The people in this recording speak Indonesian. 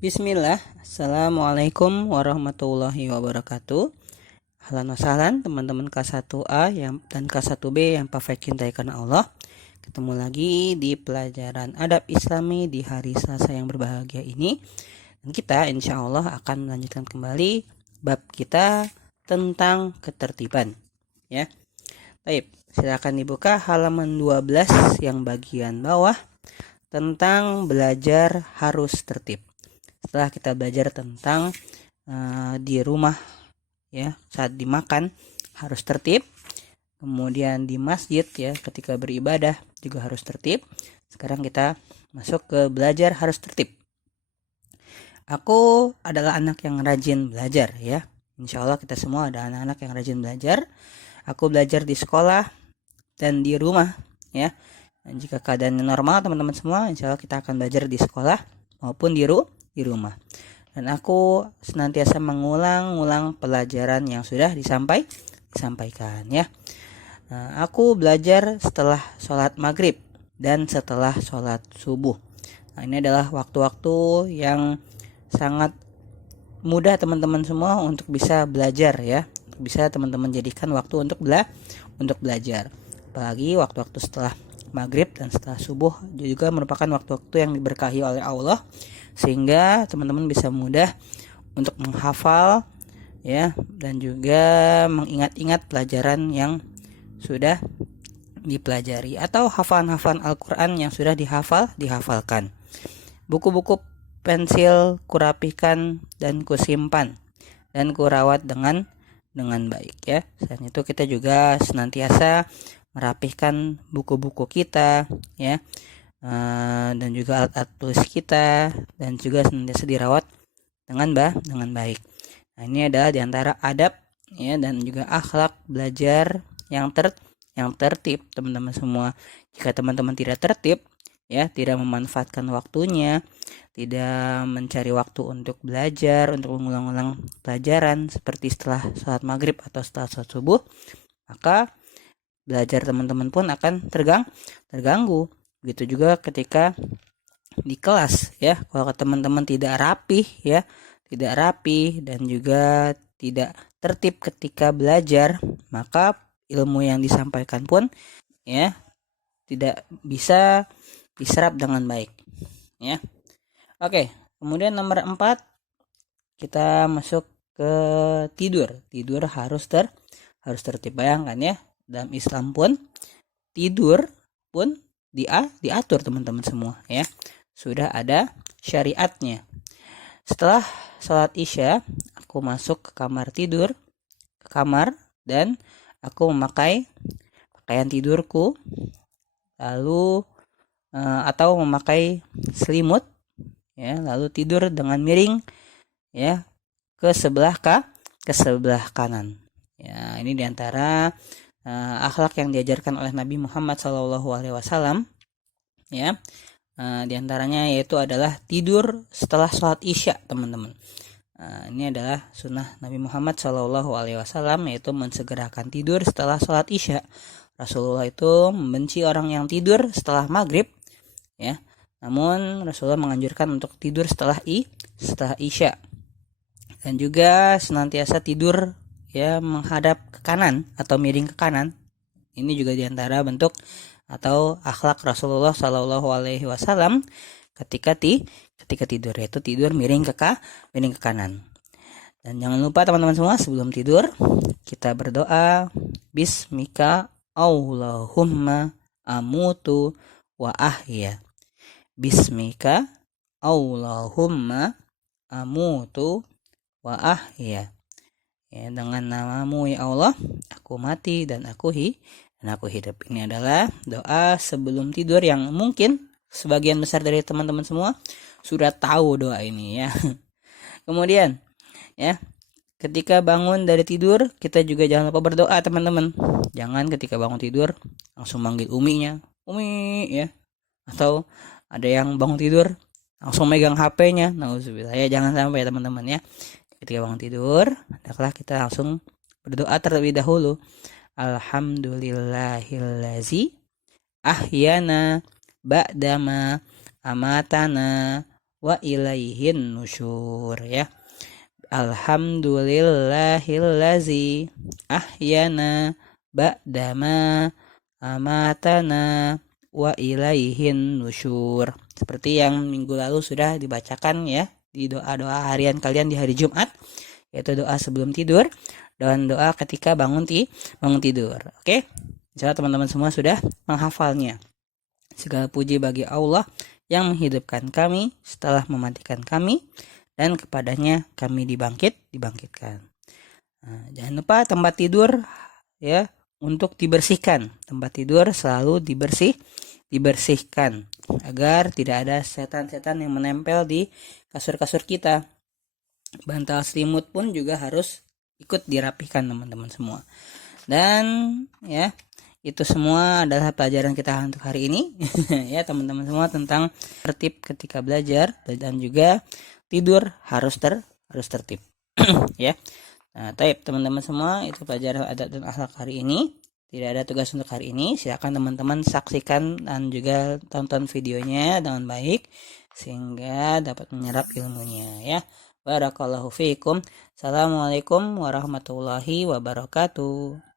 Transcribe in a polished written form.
Bismillah, Assalamualaikum warahmatullahi wabarakatuh. Ahlan wa sahlan teman-teman K1A dan K1B yang perfect cintai karena Allah. Ketemu lagi di pelajaran adab Islami di hari Selasa yang berbahagia ini. Dan kita insya Allah akan melanjutkan kembali bab kita tentang ketertiban. Ya, baik, silakan dibuka halaman 12 yang bagian bawah tentang belajar harus tertib. Setelah kita belajar tentang di rumah ya saat dimakan harus tertib, kemudian di masjid ya ketika beribadah juga harus tertib. Sekarang kita masuk ke belajar harus tertib. Aku adalah anak yang rajin belajar ya. Insya Allah kita semua ada anak-anak yang rajin belajar. Aku belajar di sekolah dan di rumah ya. Dan jika keadaannya normal teman-teman semua, insya Allah kita akan belajar di sekolah maupun di rumah. Dan aku senantiasa mengulang-ulang pelajaran yang sudah disampaikan ya. Nah, aku belajar setelah sholat maghrib dan setelah sholat subuh. Nah, ini adalah waktu-waktu yang sangat mudah teman-teman semua untuk bisa belajar ya. Bisa teman-teman jadikan waktu untuk belajar. Apalagi waktu-waktu setelah maghrib dan setelah subuh juga merupakan waktu-waktu yang diberkahi oleh Allah, sehingga teman-teman bisa mudah untuk menghafal ya dan juga mengingat-ingat pelajaran yang sudah dipelajari atau hafalan-hafalan Al-Qur'an yang sudah dihafalkan. Buku-buku pensil kurapikan dan kusimpan dan kurawat dengan baik ya. Selain itu kita juga senantiasa merapihkan buku-buku kita ya, dan juga alat-alat tulis kita, dan juga senantiasa dirawat dengan baik. Nah, ini adalah diantara adab ya dan juga akhlak belajar yang tertib teman-teman semua. Jika teman-teman tidak tertib ya, tidak memanfaatkan waktunya, tidak mencari waktu untuk belajar, untuk mengulang-ulang pelajaran seperti setelah sholat maghrib atau setelah sholat subuh, maka belajar teman-teman pun akan terganggu. Begitu juga ketika di kelas ya, kalau teman-teman tidak rapi dan juga tidak tertib ketika belajar, maka ilmu yang disampaikan pun ya tidak bisa diserap dengan baik ya. Oke, kemudian nomor 4 kita masuk ke tidur. Tidur harus tertib. Bayangkan ya, dalam Islam pun tidur pun diatur teman-teman semua ya. Sudah ada syariatnya. Setelah sholat Isya, aku masuk ke kamar tidur, dan aku memakai pakaian tidurku, lalu atau memakai selimut ya, lalu tidur dengan miring ya ke sebelah kanan. Ya, ini diantara akhlak yang diajarkan oleh Nabi Muhammad SAW ya. Diantaranya yaitu adalah tidur setelah sholat Isya teman-teman. Ini adalah sunnah Nabi Muhammad SAW, yaitu mensegerakan tidur setelah sholat Isya. Rasulullah itu membenci orang yang tidur setelah maghrib ya, namun Rasulullah menganjurkan untuk tidur setelah Isya. Dan juga senantiasa tidur ya menghadap ke kanan atau miring ke kanan. Ini juga diantara bentuk atau akhlak Rasulullah SAW ketika tidur, yaitu tidur miring ke kanan. Dan jangan lupa teman-teman semua, sebelum tidur kita berdoa, Bismika Allahumma amutu wa ahya. Bismika Allahumma amutu wa ahya. Ya, dengan namamu ya Allah, aku mati dan aku hidup. Ini adalah doa sebelum tidur yang mungkin sebagian besar dari teman-teman semua sudah tahu doa ini ya. Kemudian ya, ketika bangun dari tidur, kita juga jangan lupa berdoa teman-teman. Jangan ketika bangun tidur langsung manggil uminya, Umi ya. Atau ada yang bangun tidur langsung megang HP-nya. Nauzubillah ya, jangan sampai ya teman-teman ya. Ketika bangun tidur, hendaklah kita langsung berdoa terlebih dahulu. Alhamdulillahillazi ahyana ba'dama amatana wa ilaihin nusyur ya. Alhamdulillahillazi ahyana ba'dama amatana wa ilaihin nusyur. Seperti yang minggu lalu sudah dibacakan ya di doa-doa harian kalian di hari Jumat, yaitu doa sebelum tidur dan doa ketika bangun tidur. Oke? Insya Allah teman-teman semua sudah menghafalnya. Segala puji bagi Allah yang menghidupkan kami setelah mematikan kami, dan kepadanya kami dibangkitkan. Nah, jangan lupa tempat tidur ya untuk dibersihkan. Tempat tidur selalu dibersihkan agar tidak ada setan-setan yang menempel di kasur-kasur kita. Bantal selimut pun juga harus ikut dirapikan teman-teman semua. Dan ya, itu semua adalah pelajaran kita untuk hari ini ya teman-teman semua, tentang tertib ketika belajar dan juga tidur harus tertib ya. Nah, teman-teman semua, itu pelajaran adat dan akhlak hari ini. Tidak ada tugas untuk hari ini. Silakan teman-teman saksikan dan juga tonton videonya dengan baik sehingga dapat menyerap ilmunya ya. Barakallahu fiikum. Assalamualaikum warahmatullahi wabarakatuh.